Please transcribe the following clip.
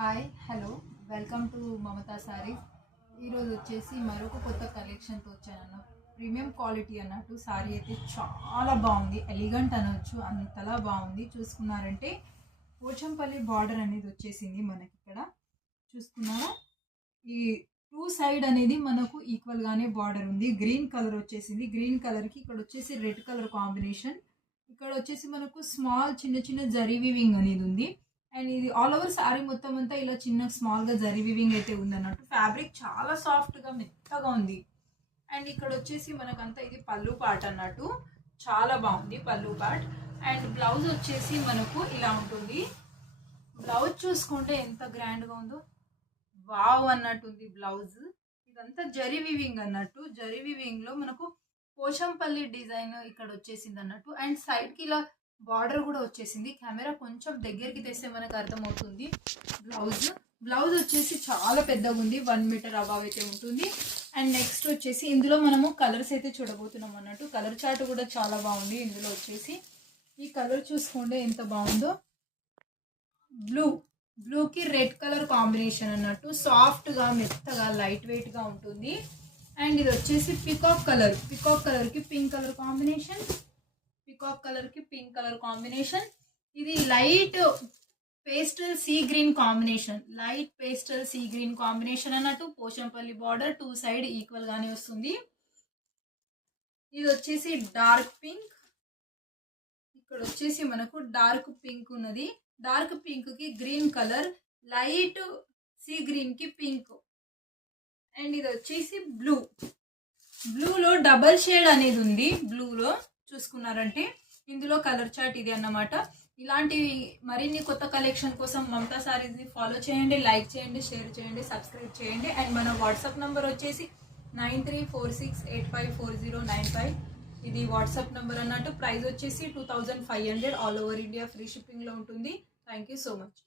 Hi hello welcome to Mamata saris. ఈరోజు వచ్చేసి మరొక కొత్త కలెక్షన్తో వచ్చానన్న. ప్రీమియం క్వాలిటీ అన్నట్టు సారీ అయితే చాలా బాగుంది, ఎలిగెంట్ అనొచ్చు, అంతలా బాగుంది. చూసుకున్నారంటే పోచంపల్లి బార్డర్ అనేది వచ్చేసింది మనకి. ఇక్కడ చూసుకున్నారా, ఈ టూ సైడ్ అనేది మనకు ఈక్వల్గానే బార్డర్ ఉంది. గ్రీన్ కలర్ వచ్చేసింది, గ్రీన్ కలర్కి ఇక్కడ వచ్చేసి రెడ్ కలర్ కాంబినేషన్. ఇక్కడ వచ్చేసి మనకు స్మాల్ చిన్న చిన్న జరీ వీవింగ్ అనేది ఉంది. అండ్ ఇది ఆల్ ఓవర్ శారీ మొత్తం అంతా ఇలా చిన్న స్మాల్గా జరీ వీవింగ్ అయితే ఉంది అన్నట్టు. ఫ్యాబ్రిక్ చాలా సాఫ్ట్గా మెత్తగా ఉంది. అండ్ ఇక్కడ వచ్చేసి మనకంతా ఇది పళ్ళు పార్ట్ అన్నట్టు, చాలా బాగుంది పళ్ళు పార్ట్. అండ్ బ్లౌజ్ వచ్చేసి మనకు ఇలా ఉంటుంది. బ్లౌజ్ చూసుకుంటే ఎంత గ్రాండ్గా ఉందో, వావ్ అన్నట్టుంది బ్లౌజ్. ఇదంతా జరీ వీవింగ్ అన్నట్టు. జరీ వీవింగ్లో మనకు పోచంపల్లి డిజైన్ ఇక్కడ వచ్చేసింది అన్నట్టు. అండ్ సైడ్కి ఇలా బార్డర్ కూడా వచ్చేసింది. కెమెరా కొంచెం దగ్గరికి తెస్తే మనకు అర్థమవుతుంది. బ్లౌజ్ వచ్చేసి చాలా పెద్దగా ఉంది, 1 మీటర్ అబవ్ అయితే ఉంటుంది. అండ్ నెక్స్ట్ వచ్చేసి ఇందులో మనము కలర్స్ అయితే చూడబోతున్నాం అన్నట్టు. కలర్ చార్ట్ కూడా చాలా బాగుంది. ఇందులో వచ్చేసి ఈ కలర్ చూసుకోండి ఎంత బాగుందో. బ్లూకి రెడ్ కలర్ కాంబినేషన్ అన్నట్టు. సాఫ్ట్గా మెత్తగా లైట్ వెయిట్గా ఉంటుంది. అండ్ ఇది వచ్చేసి పికాక్ కలర్కి పింక్ కలర్ కాంబినేషన్. పికాక్ కలర్కి పింక్ కలర్ కాంబినేషన్. ఇది light pastel sea green combination అన్నట్టు. Pochampally border two side equal గానే వస్తుంది. ఇది వచ్చేసి డార్క్ పింక్. ఇక్కడ వచ్చేసి మనకు డార్క్ పింక్ ఉన్నది. డార్క్ పింక్ కి green colour, light sea green కి పింక్. అండ్ ఇది వచ్చేసి బ్లూలో డబల్ షేడ్ అనేది ఉంది. బ్లూలో చూసుకున్నారంటే ఇందులో కలర్ చార్ట్ ఇది అన్నమాట. ఇలాంటి మరిన్ని కొత్త కలెక్షన్ కోసం మమతా సారీస్ని ఫాలో చేయండి, లైక్ చేయండి, షేర్ చేయండి, సబ్స్క్రైబ్ చేయండి. అండ్ మన వాట్సాప్ నంబర్ వచ్చేసి 9346854095. ఇది వాట్సాప్ నెంబర్ అన్నట్టు. ప్రైస్ వచ్చేసి 2500, ఆల్ ఓవర్ ఇండియా ఫ్రీ షిప్పింగ్లో ఉంటుంది. Thank you so much.